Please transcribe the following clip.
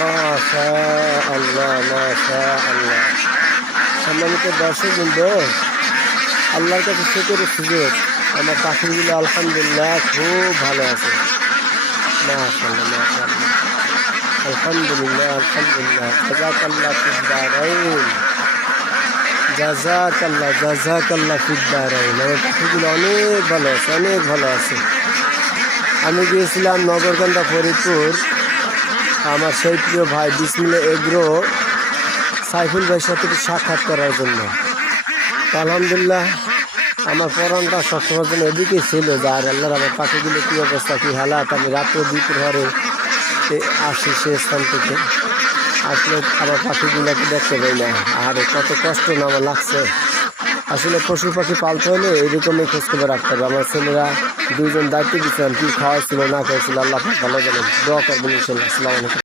মাশা আল্লাহ মাশা আল্লাহ। সম্মানিত দর্শক বৃন্দ আল্লাহর কাছে শুকুরের সুযোগ আমার পাখিগুলো আলহামদুলিল্লাহ খুব ভালো আছে। মাশাল্লাহ মাশাল্লাহ আলহামদুলিল্লাহ আলহামদুলিল্লাহ। জাজাকাল্লাহ ফিদ্দারাইন। জাজাকাল্লাহ জাজাকাল্লাহ ফিদ্দারাইন। আমার পাখিগুলো অনেক ভালো আছে, অনেক ভালো আছে। আমি গিয়েছিলাম নগরকান্দা ফরিদপুর। আমার সেই প্রিয় ভাই বিসমিল্লা এগ্রো সাইফুল ভাইয়ের সাথে সাক্ষাৎ করার জন্য। আলহামদুলিল্লাহ, আমার পরানটা সবসময় জন্য এদিকেই ছিল যে, আর আল্লাহর আমার পাখিগুলো কী অবস্থা, কী হালাত? আমি রাত্রে ঘরে আসি সে স্থান থেকে, আসলে আমার পাখিগুলোকে দেখতে পাই না। আর, কত কষ্ট না আমার লাগছে। আসলে পশু পাখি পালতে হলে এরকমই খোঁজখবর রাখতে হবে। আমার ছেলেরা দুইজন দায়িত্ব দিচ্ছিলাম কি খাওয়াইছিল, না খাওয়াইছিল, আল্লাহ ভালো জানেন, দোয়া করবেন ইনশাল্লাহ, আসসালামু আলাইকুম।